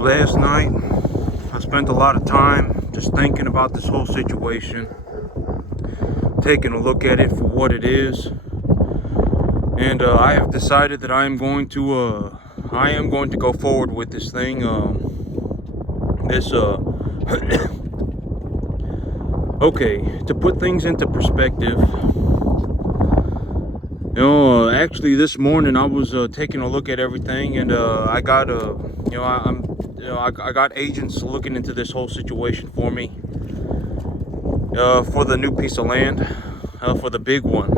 last night, I spent a lot of time just thinking about this whole situation, taking a look at it for what it is, and I have decided that I am going to go forward with this thing. Okay, to put things into perspective, actually this morning I was taking a look at everything, and I got I got agents looking into this whole situation for me, for the new piece of land, for the big one.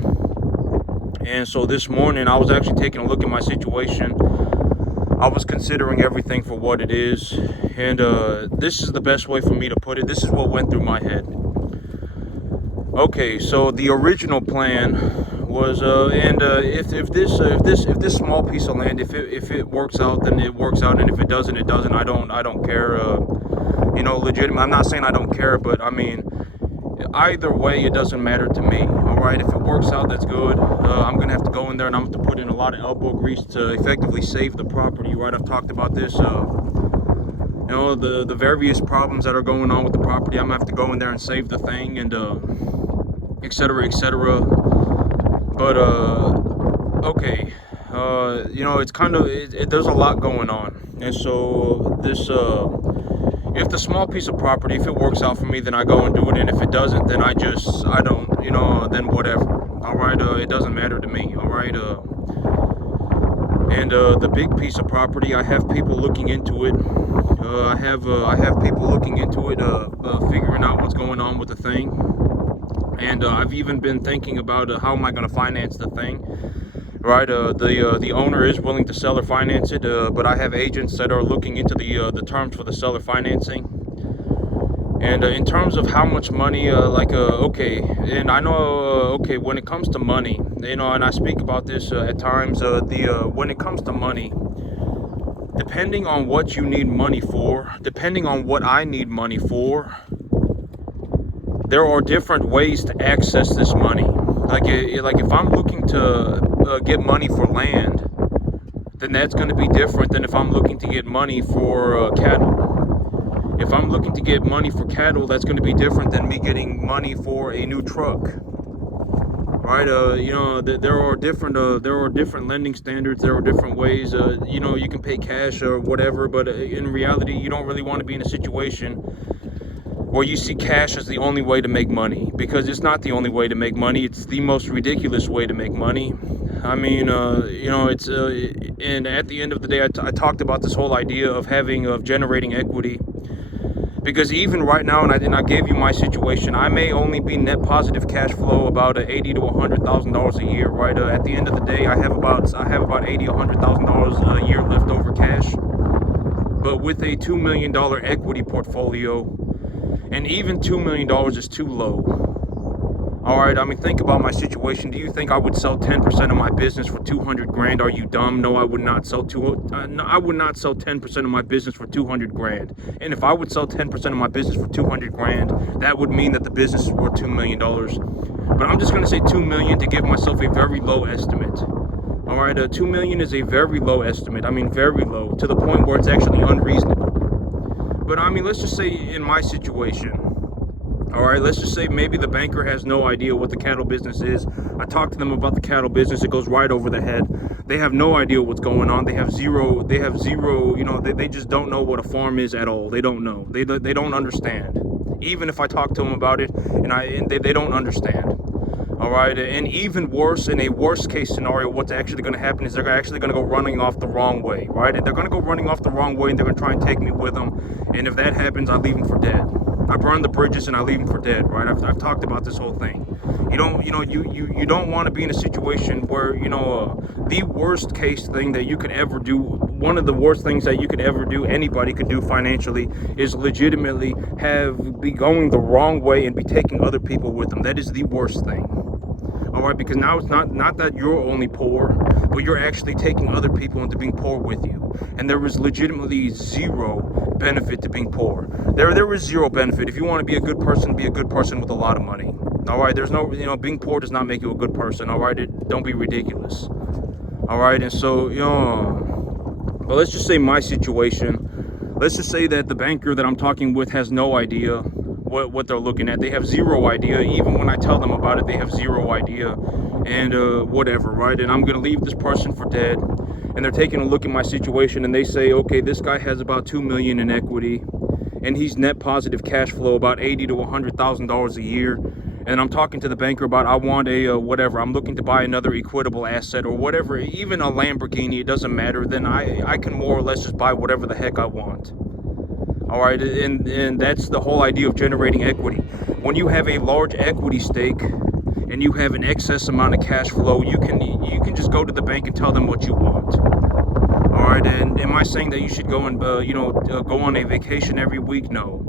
And so this morning I was actually taking a look at my situation. I was considering everything for what it is, and this is the best way for me to put it. This is what went through my head. Okay, so the original plan was, if this small piece of land, if it works out, then it works out, and if it doesn't, it doesn't. I don't care. Legitimate. I'm not saying I don't care, but I mean, either way, it doesn't matter to me. All right, if it works out, that's good. I'm gonna have to go in there, and I'm gonna have to put in a lot of elbow grease to effectively save the property. Right, I've talked about this. The various problems that are going on with the property. I'm gonna have to go in there and save the thing, and etc. But okay, it's kind of there's a lot going on, and so this if the small piece of property, if it works out for me, then I go and do it, and if it doesn't, then I don't, then whatever. All right, it doesn't matter to me. All right, and the big piece of property, I have people looking into it. I have people looking into it, figuring out what's going on with the thing. And I've even been thinking about how am I going to finance the thing, right? The owner is willing to sell or finance it, but I have agents that are looking into the terms for the seller financing. And in terms of how much money, okay, and I know, okay, when it comes to money, and I speak about this at times, when it comes to money, depending on what you need money for, depending on what I need money for, there are different ways to access this money. Like if I'm looking to get money for land, then that's going to be different than if I'm looking to get money for cattle. If I'm looking to get money for cattle, that's going to be different than me getting money for a new truck. Right? There are different lending standards. There are different ways. You can pay cash or whatever, but in reality, you don't really want to be in a situation where you see cash as the only way to make money, because it's not the only way to make money. It's the most ridiculous way to make money. I mean, it's and at the end of the day, I talked about this whole idea of generating equity, because even right now, and I gave you my situation, I may only be net positive cash flow about $80,000 to $100,000 a year. Right? At the end of the day, I have about $80,000 or $100,000 a year left over cash, but with a $2 million equity portfolio. And even $2 million is too low. All right, I mean, think about my situation. Do you think I would sell 10% of my business for 200 grand? Are you dumb? No, I would not sell I would not sell 10% of my business for 200 grand. And if I would sell 10% of my business for 200 grand, that would mean that the business is worth $2 million. But I'm just going to say 2 million to give myself a very low estimate. All right, 2 million is a very low estimate. I mean, very low, to the point where it's actually unreasonable. But I mean, let's just say in my situation, all right, let's just say maybe the banker has no idea what the cattle business is. I talked to them about the cattle business. It goes right over their head. They have no idea what's going on. They have zero, they just don't know what a farm is at all. They don't know. They don't understand. Even if I talk to them about it, and they don't understand. All right, and even worse, in a worst case scenario, what's actually going to happen is they're actually going to go running off the wrong way, right? And they're going to go running off the wrong way, and they're going to try and take me with them. And if that happens, I leave them for dead. I burn the bridges and I leave them for dead, right? I've talked about this whole thing. You don't want to be in a situation where, the worst case thing that you could ever do, one of the worst things that you could ever do, anybody could do financially, is legitimately be going the wrong way and be taking other people with them. That is the worst thing. All right, because now it's not that you're only poor, but you're actually taking other people into being poor with you. And there is legitimately zero benefit to being poor. There is zero benefit. If you want to be a good person with a lot of money. All right, there's no, being poor does not make you a good person. All right, don't be ridiculous. All right, and so, but let's just say my situation. let's just say that the banker that I'm talking with has no idea what they're looking at. They have zero idea. Even when I tell them about it, they have zero idea, and whatever, right? And I'm gonna leave this person for dead, and they're taking a look at my situation, and they say, okay, this guy has about $2 million in equity, and he's net positive cash flow about $80,000 to $100,000 a year. And I'm talking to the banker about, I want a whatever, I'm looking to buy another equitable asset or whatever, even a Lamborghini, it doesn't matter. Then I can more or less just buy whatever the heck I want. All right, and that's the whole idea of generating equity. When you have a large equity stake and you have an excess amount of cash flow, you can just go to the bank and tell them what you want. All right, and am I saying that you should go and go on a vacation every week? No.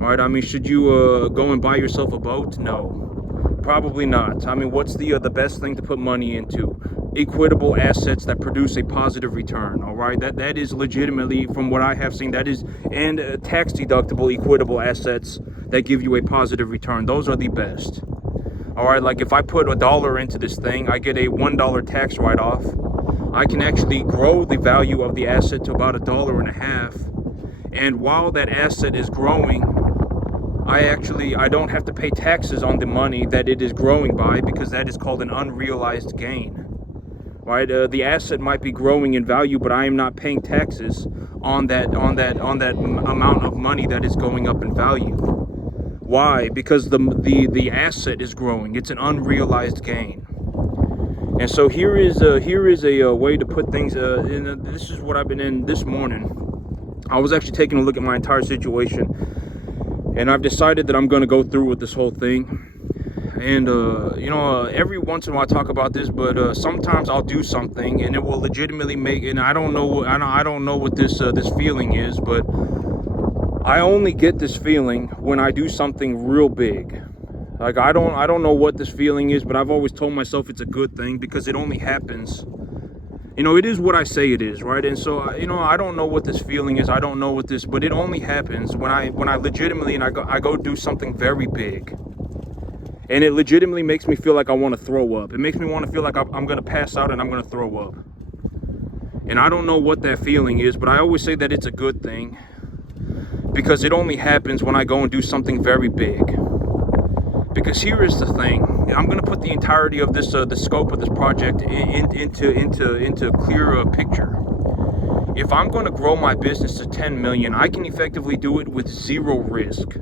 All right, I mean, should you go and buy yourself a boat? No, probably not. I mean, what's the best thing to put money into? Equitable assets that produce a positive return. All right, that is legitimately, from what I have seen, that is, and tax deductible equitable assets that give you a positive return. Those are the best. All right, like if I put $1 into this thing, I get a $1 tax write-off. I can actually grow the value of the asset to about $1.50, and while that asset is growing, I don't have to pay taxes on the money that it is growing by, because that is called an unrealized gain. Right? The asset might be growing in value, but I am not paying taxes on that amount of money that is going up in value. Why? Because the asset is growing. It's an unrealized gain. And so here is a way to put things. This is what I've been in this morning. I was actually taking a look at my entire situation. And I've decided that I'm going to go through with this whole thing. And, every once in a while I talk about this, but sometimes I'll do something and it will legitimately make, and I don't know what this feeling is, but I only get this feeling when I do something real big. Like, I don't know what this feeling is, but I've always told myself it's a good thing because it only happens. It is what I say it is, right? And so, I don't know what this feeling is. I don't know what this, but it only happens when I legitimately, and I go do something very big. And it legitimately makes me feel like I want to throw up. It makes me want to feel like I'm going to pass out and I'm going to throw up. And I don't know what that feeling is, but I always say that it's a good thing because it only happens when I go and do something very big. Because here is the thing. I'm going to put the entirety of this, the scope of this project into a clearer picture. If I'm going to grow my business to 10 million, I can effectively do it with zero risk.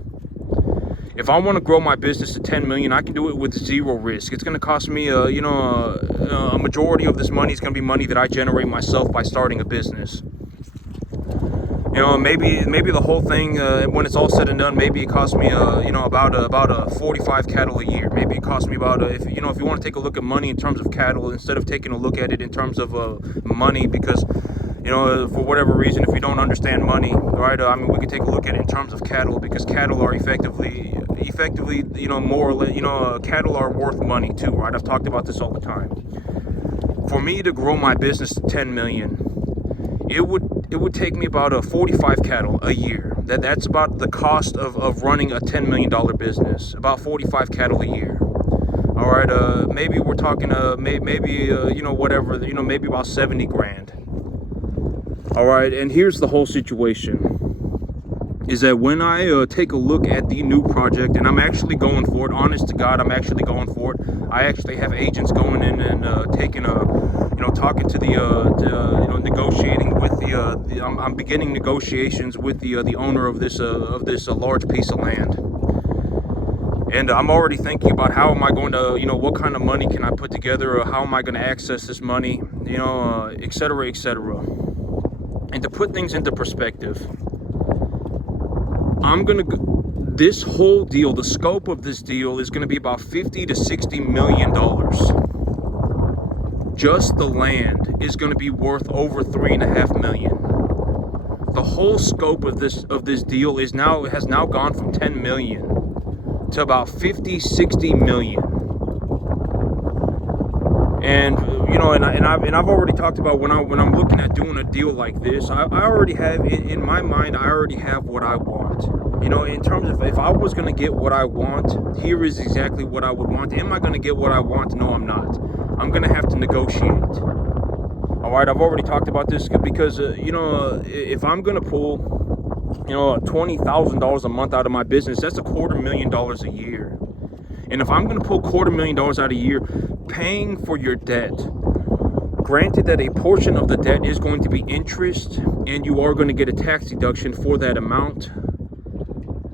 If I want to grow my business to 10 million, I can do it with zero risk. It's going to cost me, a majority of this money is going to be money that I generate myself by starting a business. Maybe the whole thing, when it's all said and done, maybe it costs me, about 45 cattle a year. Maybe it costs me about, if you want to take a look at money in terms of cattle, instead of taking a look at it in terms of money, because, for whatever reason, if you don't understand money, right, we can take a look at it in terms of cattle, because cattle are effectively, more or less, cattle are worth money too, right? I've talked about this all the time. For me to grow my business to 10 million, it would take me about 45 cattle a year. That's about the cost of running a $10 million business, about 45 cattle a year. All right, maybe we're talking, maybe about 70 grand. All right, and here's the whole situation. Is that when I take a look at the new project, and I'm actually going for it, honest to God, I'm actually going for it. I actually have agents going in and taking talking to the, negotiating with I'm beginning negotiations with the owner of this large piece of land. And I'm already thinking about how am I going to, what kind of money can I put together, or how am I going to access this money, et cetera, et cetera. And to put things into perspective, this whole deal, the scope of this deal is going to be about $50 to $60 million. Just the land is going to be worth over $3.5 million. The whole scope of this deal has now gone from 10 million to about 50-60 million. And I've already talked about when I'm looking at doing a deal like this, I already have in my mind, I already have what I want. In terms of if I was going to get what I want, here is exactly what I would want. Am I going to get what I want? No, I'm not. I'm going to have to negotiate. All right, I've already talked about this because, if I'm going to pull $20,000 a month out of my business, that's $250,000 a year. And if I'm going to pull $250,000 out a year, paying for your debt, granted that a portion of the debt is going to be interest and you are going to get a tax deduction for that amount,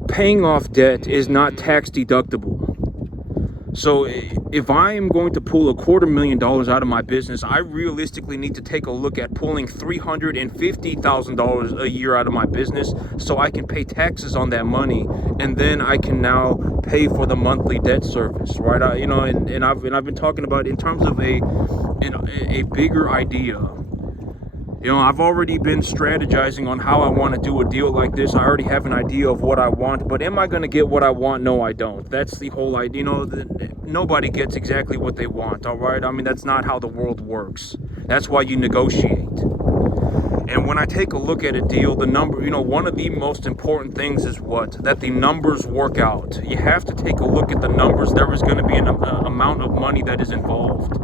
paying off debt is not tax deductible. So if I am going to pull $250,000 out of my business, I realistically need to take a look at pulling $350,000 a year out of my business so I can pay taxes on that money, and then I can now pay for the monthly debt service, right? And I've been talking about in terms of a bigger idea. I've already been strategizing on how I want to do a deal like this. I already have an idea of what I want, but am I going to get what I want? No, I don't. That's the whole idea. Nobody gets exactly what they want, all right? I mean, that's not how the world works. That's why you negotiate. And when I take a look at a deal, the number, one of the most important things is that the numbers work out. You have to take a look at the numbers. There is going to be an amount of money that is involved.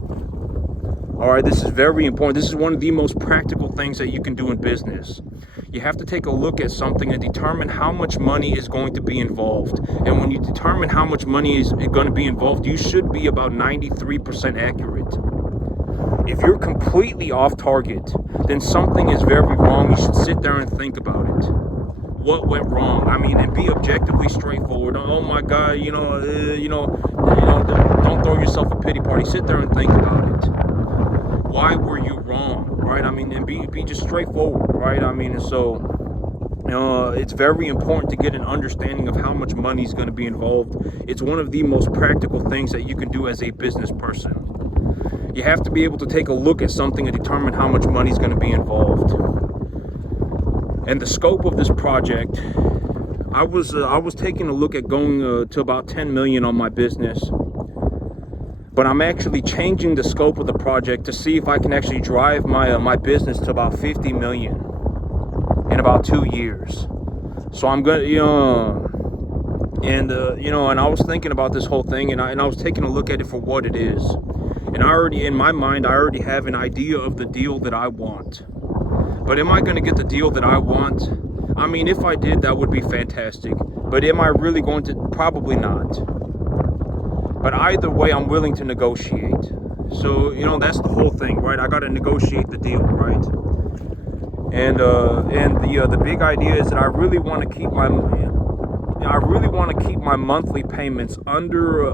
All right, this is very important. This is one of the most practical things that you can do in business. You have to take a look at something and determine how much money is going to be involved. And when you determine how much money is going to be involved, you should be about 93% accurate. If you're completely off target, then something is very wrong. You should sit there and think about it. What went wrong? I mean, and be objectively straightforward. Oh my God, don't throw yourself a pity party. Sit there and think about it. Why were you wrong, right? I mean, and be just straightforward, right? I mean, and so it's very important to get an understanding of how much money is going to be involved. It's one of the most practical things that you can do as a business person. You have to be able to take a look at something and determine how much money is going to be involved. And the scope of this project, I was taking a look at going to about 10 million on my business. But I'm actually changing the scope of the project to see if I can actually drive my business to about 50 million in about 2 years. So I'm gonna, and I was thinking about this whole thing, and I was taking a look at it for what it is. And in my mind, I already have an idea of the deal that I want. But am I going to get the deal that I want? I mean, if I did, that would be fantastic. But am I really going to? Probably not. But either way, I'm willing to negotiate. So, that's the whole thing, right? I got to negotiate the deal, right? And the big idea is that I really want to keep my monthly payments under,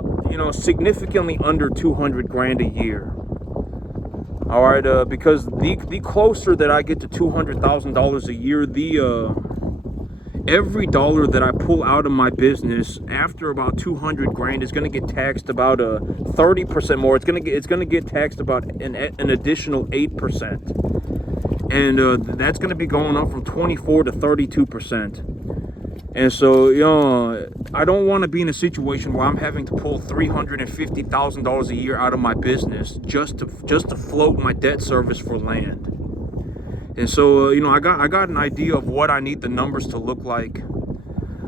significantly under 200 grand a year. All right, because the closer that I get to $200,000 a year, every dollar that I pull out of my business after about 200 grand is going to get taxed about 30% more. It's going to get taxed about an additional 8%, and that's going to be going up from 24 to 32%. And so, I don't want to be in a situation where I'm having to pull $350,000 a year out of my business just to float my debt service for land. And so, I got an idea of what I need the numbers to look like.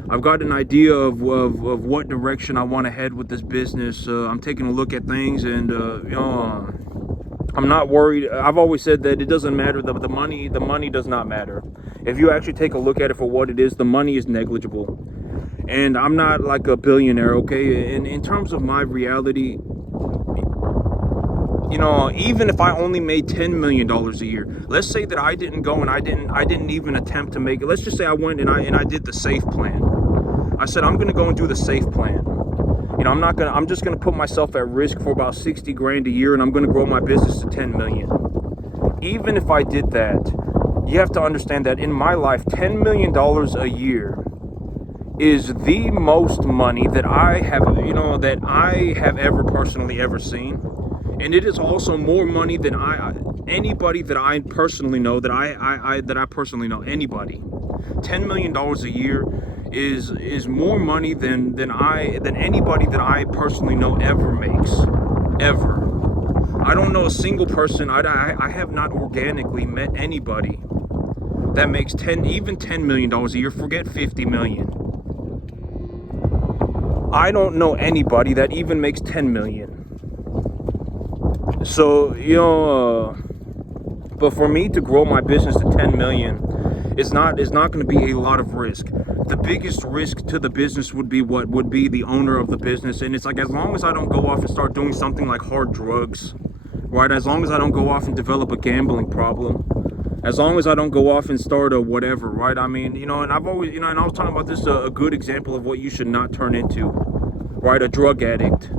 I've got an idea of what direction I want to head with this business. I'm taking a look at things, and I'm not worried. I've always said that it doesn't matter. The money does not matter. If you actually take a look at it for what it is, the money is negligible. And I'm not like a billionaire, okay? In terms of my reality, even if I only made $10 million a year, let's say that I didn't go and I didn't even attempt to make it. Let's just say I went and I did the safe plan. I said, I'm going to go and do the safe plan. I'm just going to put myself at risk for about 60 grand a year, and I'm going to grow my business to 10 million. Even if I did that, you have to understand that in my life, $10 million a year is the most money that I have ever personally ever seen. And it is also more money than anybody that I personally know, that I personally know, anybody. $10 million a year is more money than anybody that I personally know ever makes, ever. I don't know a single person. I have not organically met anybody that makes even $10 million a year. Forget 50 million. I don't know anybody that even makes 10 million. So, but for me to grow my business to 10 million, it's not going to be a lot of risk. The biggest risk to the business would be what would be the owner of the business. And it's like, as long as I don't go off and start doing something like hard drugs, right? As long as I don't go off and develop a gambling problem, as long as I don't go off and start a whatever, right? I mean, and I've always, and I was talking about this, a good example of what you should not turn into, right? A drug addict,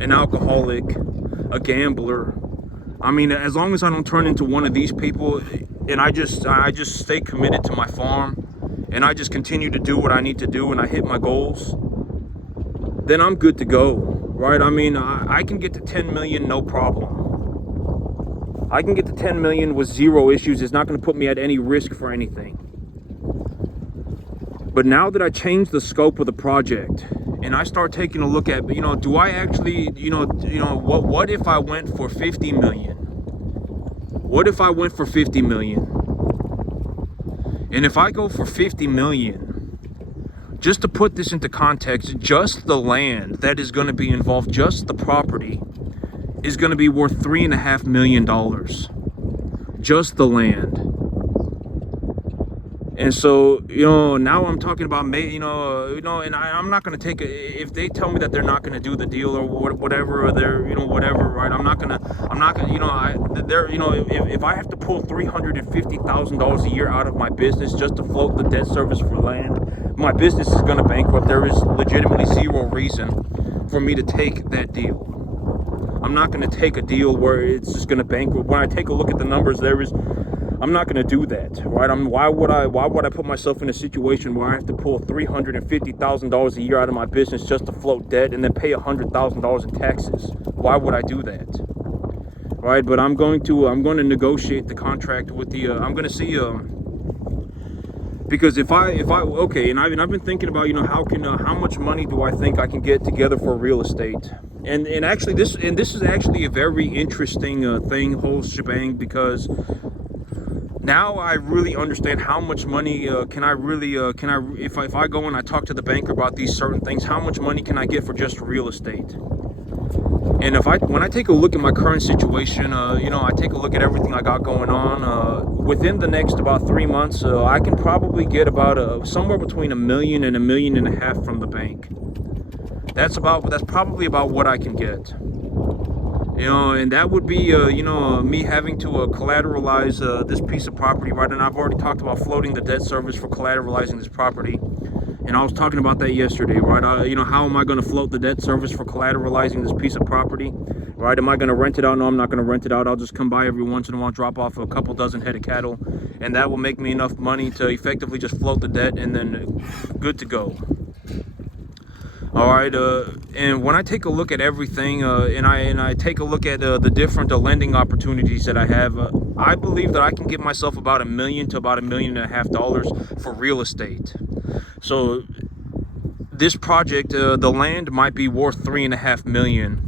an alcoholic, a gambler. I mean, as long as I don't turn into one of these people, and I just stay committed to my farm, and I just continue to do what I need to do, and I hit my goals, then I'm good to go, right? I mean, I can get to 10 million, no problem. I can get to 10 million with zero issues. It's not going to put me at any risk for anything. But now that I changed the scope of the project, and I start taking a look at, do I actually, what if I went for 50 million? What if I went for 50 million? And if I go for 50 million, just to put this into context, just the land that is going to be involved, just the property, is going to be worth $3.5 million. Just the land. And so, now I'm talking about, and I'm not going to take it. If they tell me that they're not going to do the deal or whatever, or they're, whatever, right? I'm not going to, if I have to pull $350,000 a year out of my business just to float the debt service for land, my business is going to bankrupt. There is legitimately zero reason for me to take that deal. I'm not going to take a deal where it's just going to bankrupt. When I take a look at the numbers, I'm not going to do that, right? Why would I put myself in a situation where I have to pull $350,000 a year out of my business just to float debt and then pay $100,000 in taxes? Why would I do that, right? But I'm going to negotiate the contract with the. I'm going to see. Because if I okay, and I've been thinking about, how much money do I think I can get together for real estate? And actually this is actually a very interesting whole shebang, because now I really understand how much money if I go and I talk to the banker about these certain things, how much money can I get for just real estate? And when I take a look at my current situation, I take a look at everything I got going on, within the next about 3 months, I can probably get about somewhere between $1 million and $1.5 million from the bank. That's probably about what I can get. And that would be, me having to collateralize this piece of property, right? And I've already talked about floating the debt service for collateralizing this property. And I was talking about that yesterday, right? How am I going to float the debt service for collateralizing this piece of property, right? Am I going to rent it out? No, I'm not going to rent it out. I'll just come by every once in a while, drop off a couple dozen head of cattle, and that will make me enough money to effectively just float the debt, and then good to go. All right, and when I take a look at everything, and I take a look at the different lending opportunities that I have, I believe that I can get myself about $1 million to about $1.5 million for real estate. So this project, the land might be worth $3.5 million,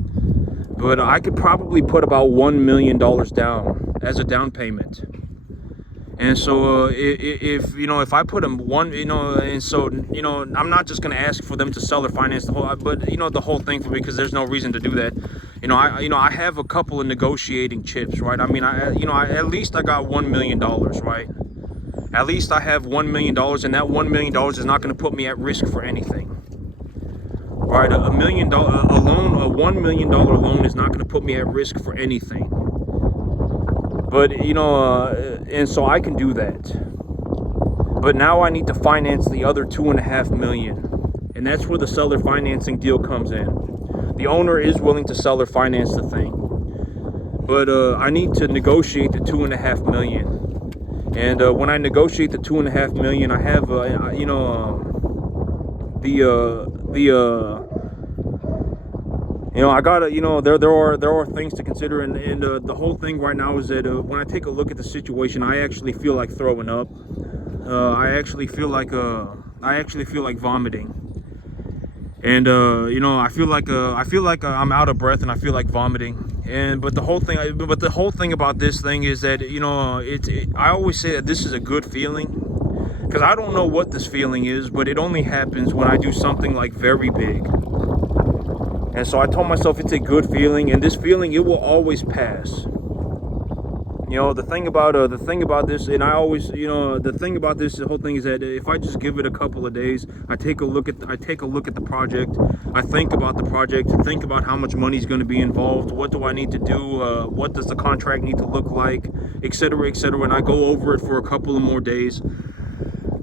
but I could probably put about $1 million down as a down payment. And so if I put them I'm not just going to ask for them to sell or finance the whole, but the whole thing for me, because there's no reason to do that. I have a couple of negotiating chips, right? I mean, at least I got $1 million, right? At least I have $1 million, and that $1 million is not going to put me at risk for anything, right? $1 million loan is not going to put me at risk for anything. But, and so I can do that. But now I need to finance the other $2.5 million. And that's where the seller financing deal comes in. The owner is willing to sell or finance the thing. But I need to negotiate the $2.5 million. And when I negotiate the $2.5 million, I have, I gotta, there are things to consider, and the whole thing right now is that when I take a look at the situation, I actually feel like throwing up. I actually feel like vomiting, and I feel like I'm out of breath, and I feel like vomiting. But the whole thing about this thing is that I always say that this is a good feeling, because I don't know what this feeling is, but it only happens when I do something like very big. And so I told myself it's a good feeling, and this feeling, it will always pass. You know, the thing about this, and I always, you know, the thing about this, the whole thing is that if I just give it a couple of days, I take a look at the project, I think about the project, think about how much money is going to be involved, what do I need to do, what does the contract need to look like, etc., etc., and I go over it for a couple of more days,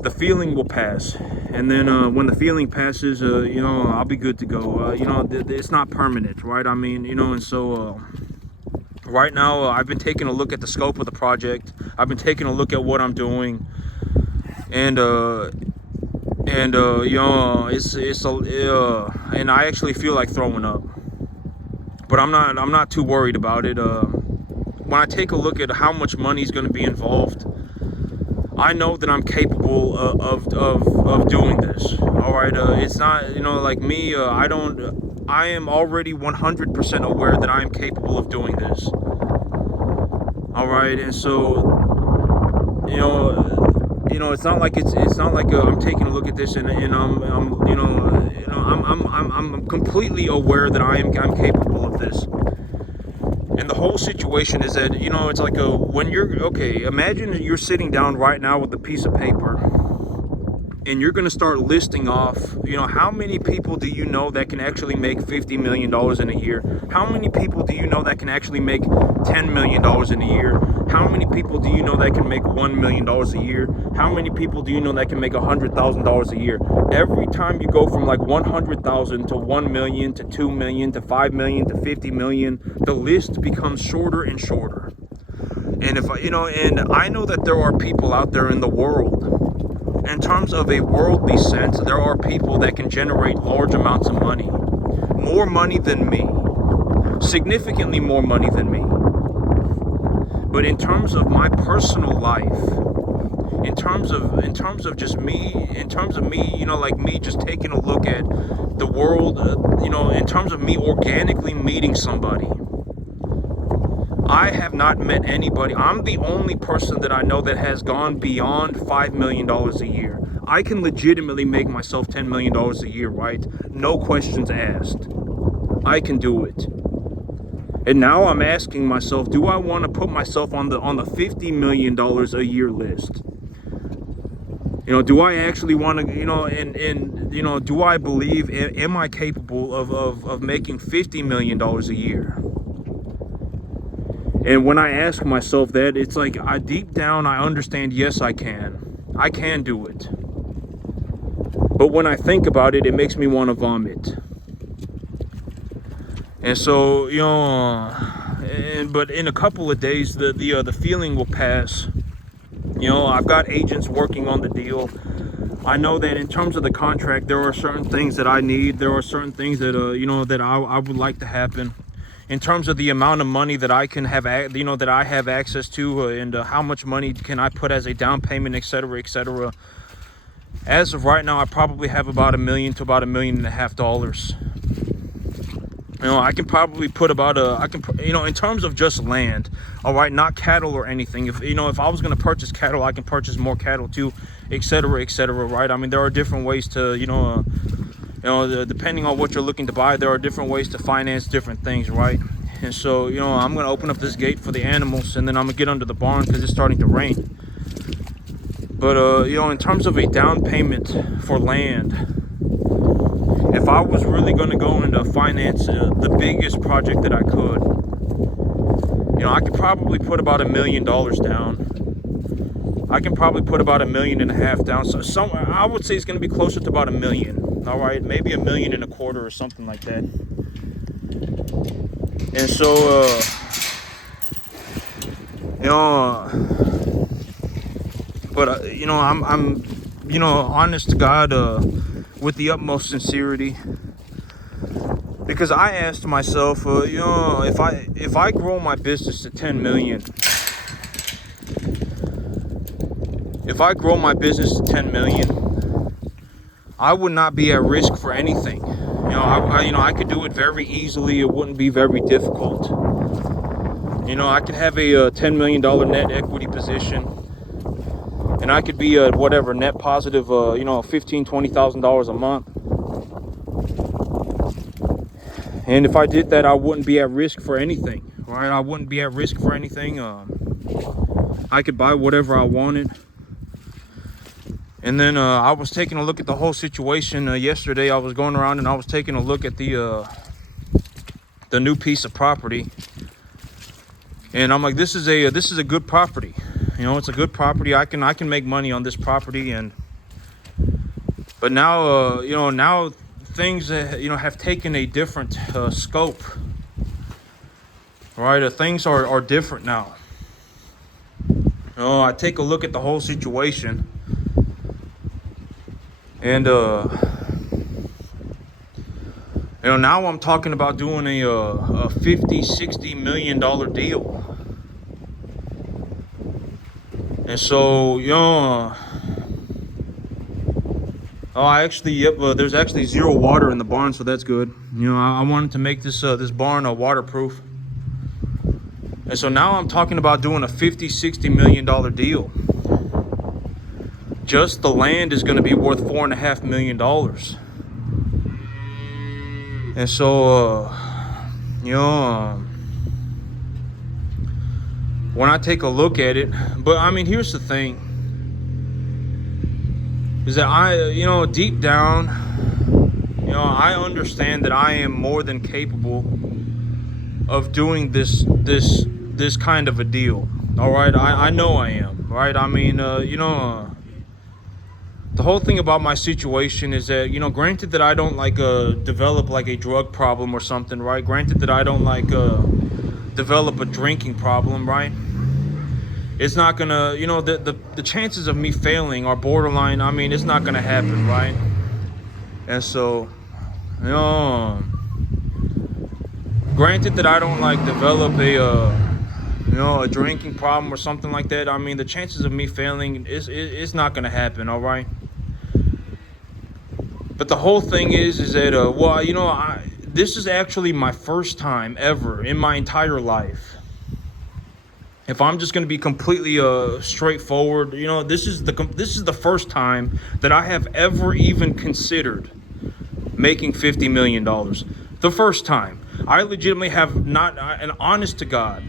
the feeling will pass. And then when the feeling passes, you know, I'll be good to go. You know, it's not permanent, right? I mean, you know, and so right now, I've been taking a look at the scope of the project. I've been taking a look at what I'm doing, and you know, and I actually feel like throwing up, but I'm not too worried about it. When I take a look at how much money is going to be involved, I know that I'm capable of doing this. All right, it's not, you know, like me. I am already 100% aware that I am capable of doing this. All right, and so, you know, it's not like I'm taking a look at this and I'm completely aware that I'm capable of this. And the whole situation is that, you know, it's like when you're, okay, imagine you're sitting down right now with a piece of paper and you're going to start listing off, you know, how many people do you know that can actually make $50 million in a year? How many people do you know that can actually make $10 million in a year? How many people do you know that can make $1 million a year? How many people do you know that can make $100,000 a year? Every time you go from like 100,000 to 1 million to 2 million to 5 million to 50 million, the list becomes shorter and shorter. And and I know that there are people out there in the world, in terms of a worldly sense, there are people that can generate large amounts of money, more money than me, significantly more money than me. But in terms of my personal life, in terms of just me, in terms of me, you know, like me just taking a look at the world, you know, in terms of me organically meeting somebody, I have not met anybody. I'm the only person that I know that has gone beyond $5 million a year. I can legitimately make myself $10 million a year, right? No questions asked. I can do it. And now I'm asking myself, do I want to put myself on the $50 million a year list? You know, do I actually want to, you know, and you know, do I believe, am I capable of making $50 million a year? And when I ask myself that, it's like deep down I understand, yes, I can do it. But when I think about it, it makes me want to vomit. And so, you know, but in a couple of days, the feeling will pass. You know, I've got agents working on the deal. I know that in terms of the contract, there are certain things that I need. There are certain things that you know, that I would like to happen. In terms of the amount of money that I can have, you know, that I have access to, and how much money can I put as a down payment, etc., etc. As of right now, I probably have about $1 million to about $1.5 million. You know, I can probably put about you know, in terms of just land, all right, not cattle or anything. If, you know, if I was going to purchase cattle, I can purchase more cattle too, etc., etc., right? I mean, there are different ways to, you know, depending on what you're looking to buy, there are different ways to finance different things, right? And so, you know, I'm going to open up this gate for the animals, and then I'm going to get under the barn because it's starting to rain. But, you know, in terms of a down payment for land, if I was really going to go into finance the biggest project that I could, you know, I could probably put about $1 million down. I can probably put about $1.5 million down. So I would say it's going to be closer to about $1 million. All right, maybe $1.25 million or something like that. And so, you know, but you know, I'm, you know, honest to God, with the utmost sincerity, because I asked myself, you know, if I grow my business to 10 million, if I grow my business to 10 million, I would not be at risk for anything. You know, I could do it very easily. It wouldn't be very difficult. You know, I could have a $10 million net equity position, and I could be a whatever net positive, you know, $15,000, $20,000 a month. And if I did that, I wouldn't be at risk for anything, right? I wouldn't be at risk for anything. I could buy whatever I wanted. And then I was taking a look at the whole situation yesterday. I was going around and I was taking a look at the new piece of property, and I'm like, this is a good property. You know, it's a good property. I can make money on this property. But now now things have taken a different scope. Right, things are different now. I take a look at the whole situation, and now I'm talking about doing a $50-60 million deal. And so, there's actually zero water in the barn, so that's good. I wanted to make this barn waterproof. And so now I'm talking about doing a $50-60 million deal. Just the land is going to be worth $4.5 million. And so, when I take a look at it, but I mean, here's the thing, is that deep down, I understand that I am more than capable of doing this kind of a deal. All right, I know I am. Right, I mean, the whole thing about my situation is that, granted that I don't develop a drug problem or something, right? Granted that I don't develop a drinking problem, right? It's not gonna, the chances of me failing are borderline. I mean, it's not gonna happen, right? And so, granted that I don't develop a drinking problem or something like that. I mean, the chances of me failing it's not gonna happen, all right? But the whole thing is that this is actually my first time ever in my entire life. If I'm just going to be completely straightforward, this is the first time that I have ever even considered making $50 million. The first time. I legitimately have not, and honest to God,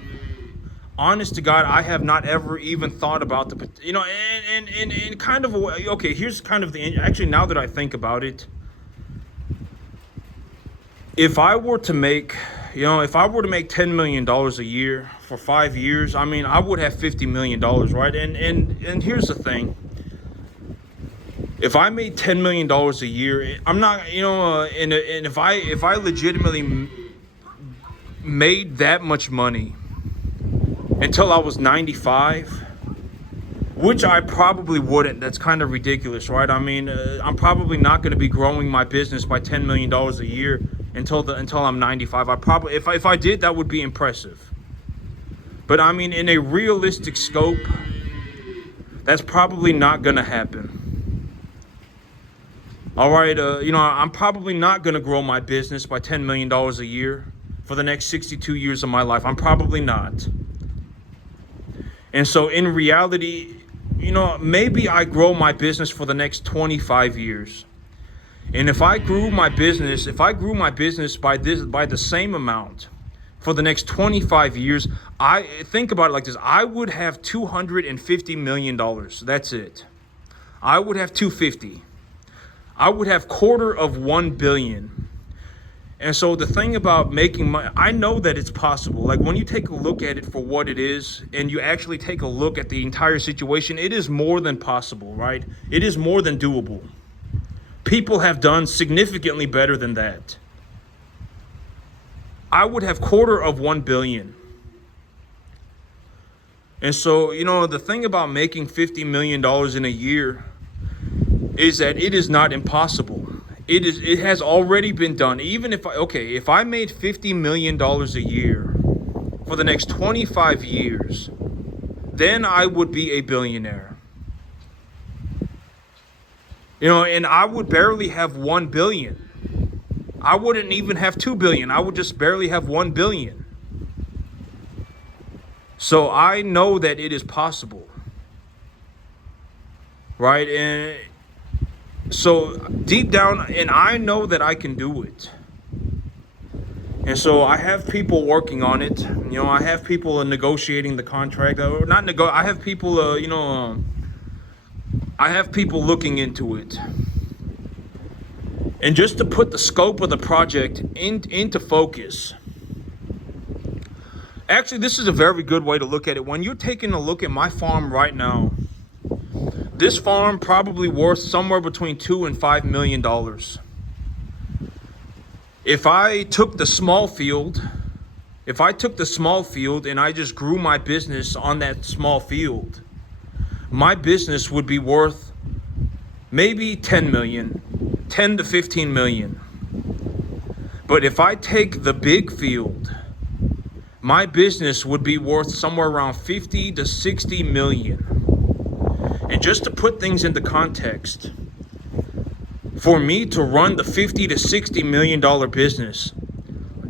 I have not ever even thought about and kind of, okay, here's kind of actually, now that I think about it, if I were to make $10 million a year for 5 years, I mean, I would have $50 million, right? And here's the thing. If I made $10 million a year, I'm not, and if I legitimately made that much money until I was 95, which I probably wouldn't. That's kind of ridiculous, right? I mean, I'm probably not going to be growing my business by $10 million a year until I'm 95. I probably, if I did, that would be impressive. But I mean, in a realistic scope, that's probably not going to happen. All right, I'm probably not going to grow my business by $10 million a year for the next 62 years of my life. I'm probably not. And so in reality, maybe I grow my business for the next 25 years. And if I grew my business by the same amount for the next 25 years, I think about it like this. I would have $250 million. That's it. I would have 250. I would have $250 million. And so the thing about making money, I know that it's possible. Like, when you take a look at it for what it is, and you actually take a look at the entire situation, it is more than possible, right? It is more than doable. People have done significantly better than that. I would have $250 million. And so, the thing about making $50 million in a year is that it is not impossible. It has already been done. Even if I made $50 million a year for the next 25 years, then I would be a billionaire. And I would barely have 1 billion. I wouldn't even have 2 billion. I would just barely have 1 billion. So I know that it is possible. Right? And so deep down, and I know that I can do it. And so I have people working on it. I have people negotiating the contract. I have people, I have people looking into it. And just to put the scope of the project into focus, actually, this is a very good way to look at it. When you're taking a look at my farm right now, this farm probably worth somewhere between $2 and $5 million. If I took the small field and I just grew my business on that small field, my business would be worth maybe 10 to 15 million. But if I take the big field, my business would be worth somewhere around 50 to 60 million. And just to put things into context, for me to run the 50 to 60 million dollar business,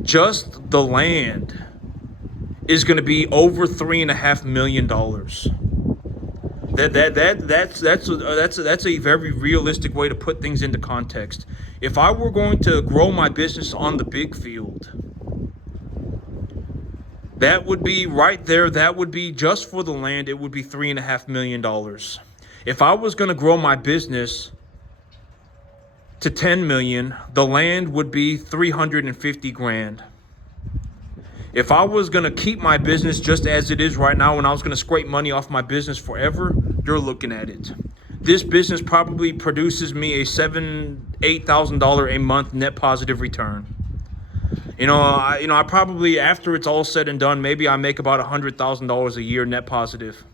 just the land is going to be over $3.5 million. That's a very realistic way to put things into context. If I were going to grow my business on the big field, that would be right there. That would be just for the land. It would be $3.5 million. If I was going to grow my business to 10 million, the land would be 350 grand. If I was going to keep my business just as it is right now and I was going to scrape money off my business forever, you're looking at it. This business probably produces me a $8,000 a month net positive return. I probably, after it's all said and done, maybe I make about $100,000 a year net positive.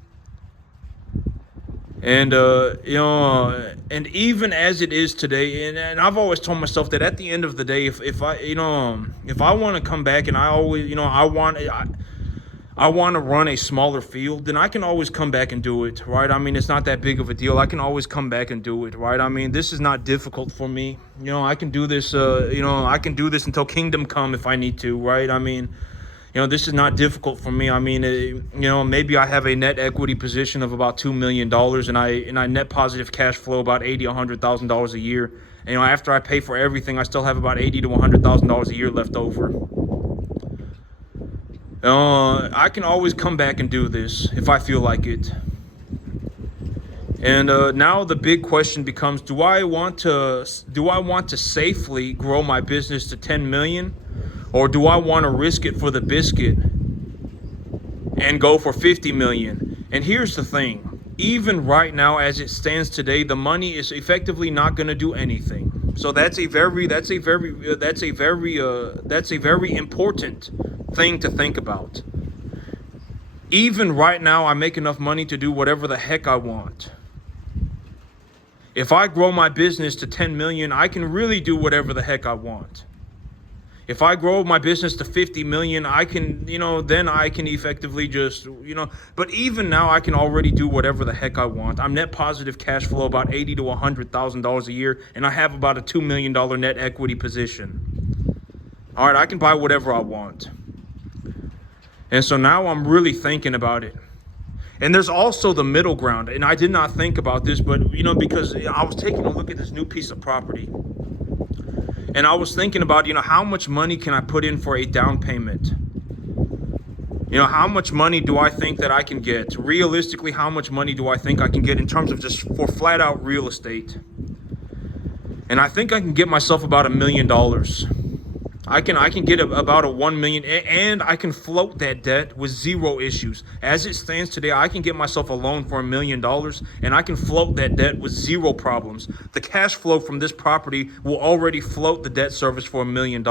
And, and even as it is today, and I've always told myself that at the end of the day, if I want to come back and I want to run a smaller field, then I can always come back and do it, right? I mean, it's not that big of a deal. I can always come back and do it, right? I mean, this is not difficult for me. I can do this, I can do this until kingdom come if I need to, right? I mean, this is not difficult for me. I mean, maybe I have a net equity position of about $2 million and I net positive cash flow about $100,000 a year. And, after I pay for everything, I still have about $80,000 to $100,000 a year left over. I can always come back and do this if I feel like it. And now the big question becomes, do I want to safely grow my business to 10 million? Or do I want to risk it for the biscuit and go for 50 million? And here's the thing. Even right now, as it stands today, the money is effectively not going to do anything. So that's a very important thing to think about. Even right now, I make enough money to do whatever the heck I want. If I grow my business to 10 million, I can really do whatever the heck I want. If I grow my business to 50 million, I can, then I can effectively just, but even now I can already do whatever the heck I want. I'm net positive cash flow about $80,000 to $100,000 a year, and I have about a $2 million net equity position. All right, I can buy whatever I want. And so now I'm really thinking about it. And there's also the middle ground, and I did not think about this, but, because I was taking a look at this new piece of property. And I was thinking about, how much money can I put in for a down payment? How much money do I think that I can get? Realistically, how much money do I think I can get in terms of just for flat out real estate? And I think I can get myself about $1 million. I can get about a 1 million, and I can float that debt with zero issues. As it stands today, I can get myself a loan for $1 million, and I can float that debt with zero problems. The cash flow from this property will already float the debt service for $1 million.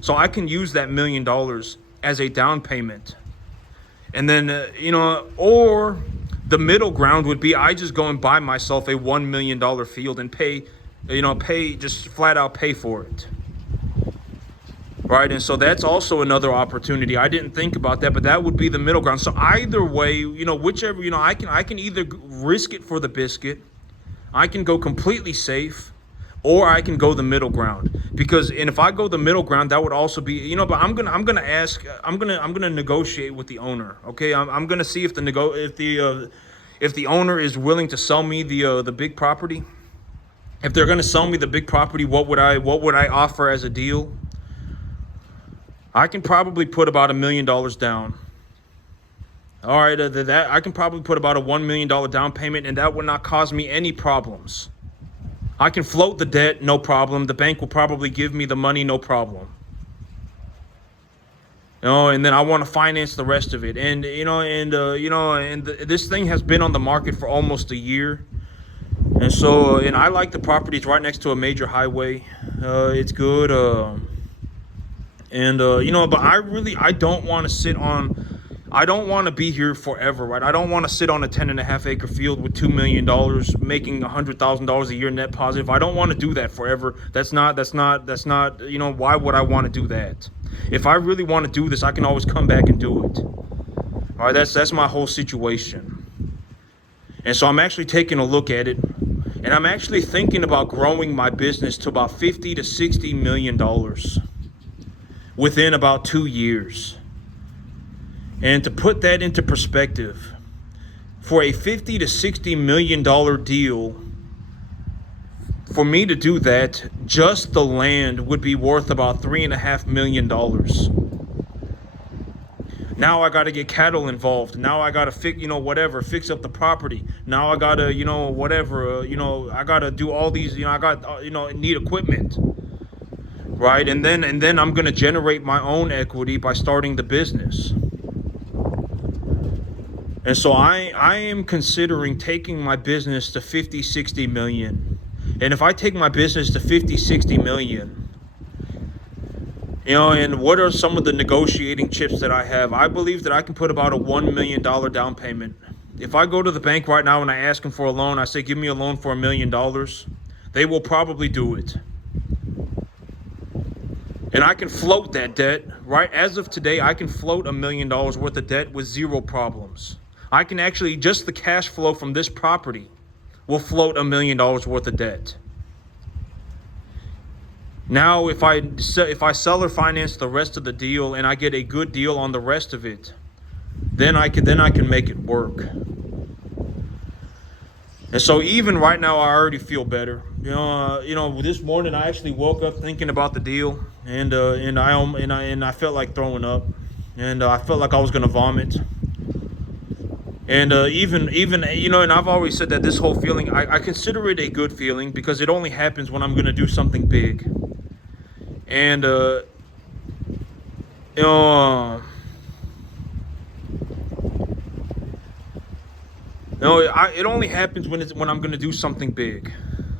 So I can use that $1 million as a down payment. And then, or the middle ground would be I just go and buy myself a $1 million field and pay, just flat out pay for it. Right, and so that's also another opportunity. I didn't think about that, but that would be the middle ground. So either way, whichever, I can either risk it for the biscuit, I can go completely safe, or I can go the middle ground. And if I go the middle ground, that would also be, but I'm gonna negotiate with the owner. Okay, I'm gonna see if the owner is willing to sell me the big property. If they're gonna sell me the big property, what would I offer as a deal? I can probably put about $1 million down. All right, that I can probably put about a $1 million down payment, and that would not cause me any problems. I can float the debt, no problem. The bank will probably give me the money, no problem. And then I want to finance the rest of it. And this thing has been on the market for almost a year. And so, and I like the property. It's right next to a major highway. It's good. But I don't want to I don't want to be here forever, right? I don't want to sit on a 10.5 acre field with $2 million, making $100,000 a year net positive. I don't want to do that forever. That's not, why would I want to do that? If I really want to do this, I can always come back and do it. All right, that's my whole situation. And so I'm actually taking a look at it, and I'm actually thinking about growing my business to about $50 to $60 million within about 2 years. And to put that into perspective, for a $50 to $60 million deal, for me to do that, just the land would be worth about $3.5 million. Now I got to get cattle involved. Now I got to fix up the property. Now I got to, I got to do all these, need equipment. Right? And then I'm going to generate my own equity by starting the business. And so I am considering taking my business to 50, 60 million. And if I take my business to 50, 60 million, and what are some of the negotiating chips that I have? I believe that I can put about a $1 million down payment. If I go to the bank right now and I ask them for a loan, I say, give me a loan for $1 million, they will probably do it. And I can float that debt, right? As of today, I can float $1 million worth of debt with zero problems. I can actually, just the cash flow from this property will float $1 million worth of debt. Now, if I sell or finance the rest of the deal and I get a good deal on the rest of it, then I can make it work. And so even right now, I already feel better. This morning I actually woke up thinking about the deal, and I felt like throwing up, and I felt like I was gonna vomit. And and I've always said that this whole feeling, I consider it a good feeling because it only happens when I'm gonna do something big. And it only happens when I'm gonna do something big.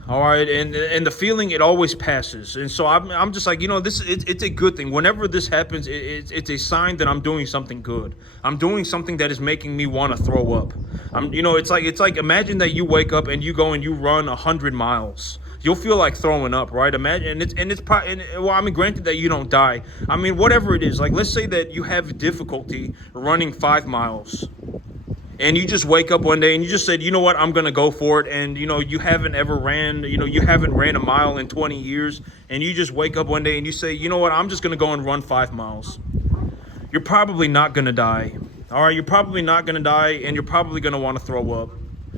All right, and the feeling, it always passes. And so I'm just like, it's a good thing. Whenever this happens, it's a sign that I'm doing something good. I'm doing something that is making me want to throw up. It's like imagine that you wake up and you go and you run 100 miles. You'll feel like throwing up, right? Imagine, granted that you don't die. I mean, whatever it is, like let's say that you have difficulty running 5 miles. And you just wake up one day and you just said, you know what, I'm going to go for it. And, you haven't ever ran, you haven't ran a mile in 20 years. And you just wake up one day and you say, you know what, I'm just going to go and run 5 miles. You're probably not going to die. All right, you're probably not going to die, and you're probably going to want to throw up.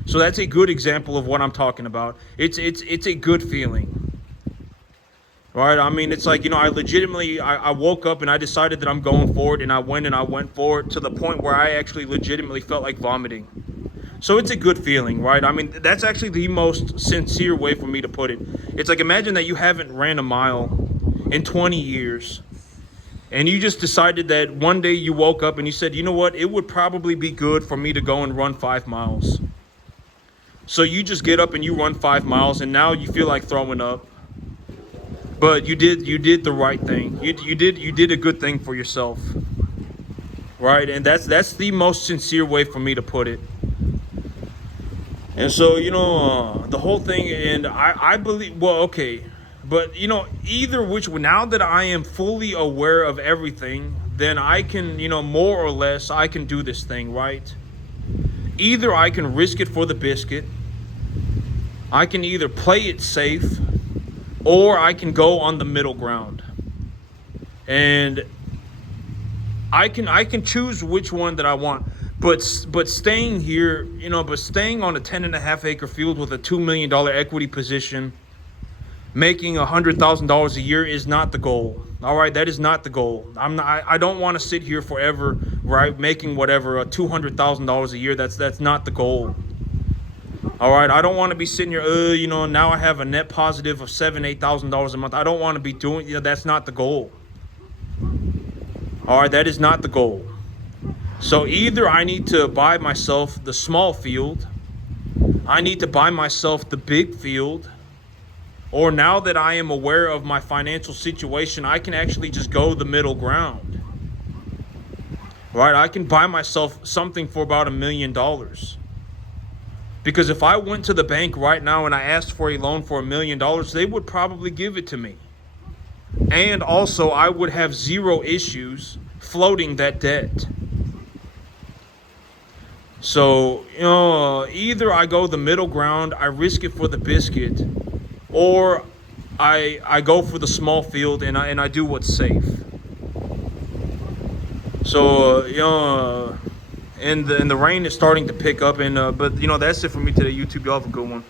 So that's a good example of what I'm talking about. It's a good feeling. Right, I mean, it's like, I legitimately, I woke up and I decided that I'm going for it, and I went for it to the point where I actually legitimately felt like vomiting. So it's a good feeling, right? I mean, that's actually the most sincere way for me to put it. It's like, imagine that you haven't ran a mile in 20 years, and you just decided that one day you woke up and you said, you know what, it would probably be good for me to go and run 5 miles. So you just get up and you run 5 miles, and now you feel like throwing up. But you did the right thing. You did a good thing for yourself, right? And that's the most sincere way for me to put it. And so the whole thing, and I believe, well, okay, but either which way, now that I am fully aware of everything, then I can more or less I can do this thing, right? Either I can risk it for the biscuit. I can either play it safe, or I can go on the middle ground. And I can choose which one that I want. But staying here, staying on a 10.5 acre field with a $2 million equity position, making $100,000 a year is not the goal. All right, that is not the goal. I don't want to sit here forever, right, making whatever $200,000 a year. That's not the goal. All right, I don't want to be sitting here, you know, now I have a net positive of $8,000 a month. I don't want to be doing, you know, that's not the goal. All right, that is not the goal. So either I need to buy myself the small field, I need to buy myself the big field, or now that I am aware of my financial situation, I can actually just go the middle ground. Right? I can buy myself something for about $1 million. Because if I went to the bank right now and I asked for a loan for $1 million, they would probably give it to me. And also, I would have zero issues floating that debt. So, you know, either I go the middle ground, I risk it for the biscuit, or I go for the small field and I do what's safe. So, you know, and the rain is starting to pick up, and but you know, that's it for me today, YouTube. Y'all have a good one.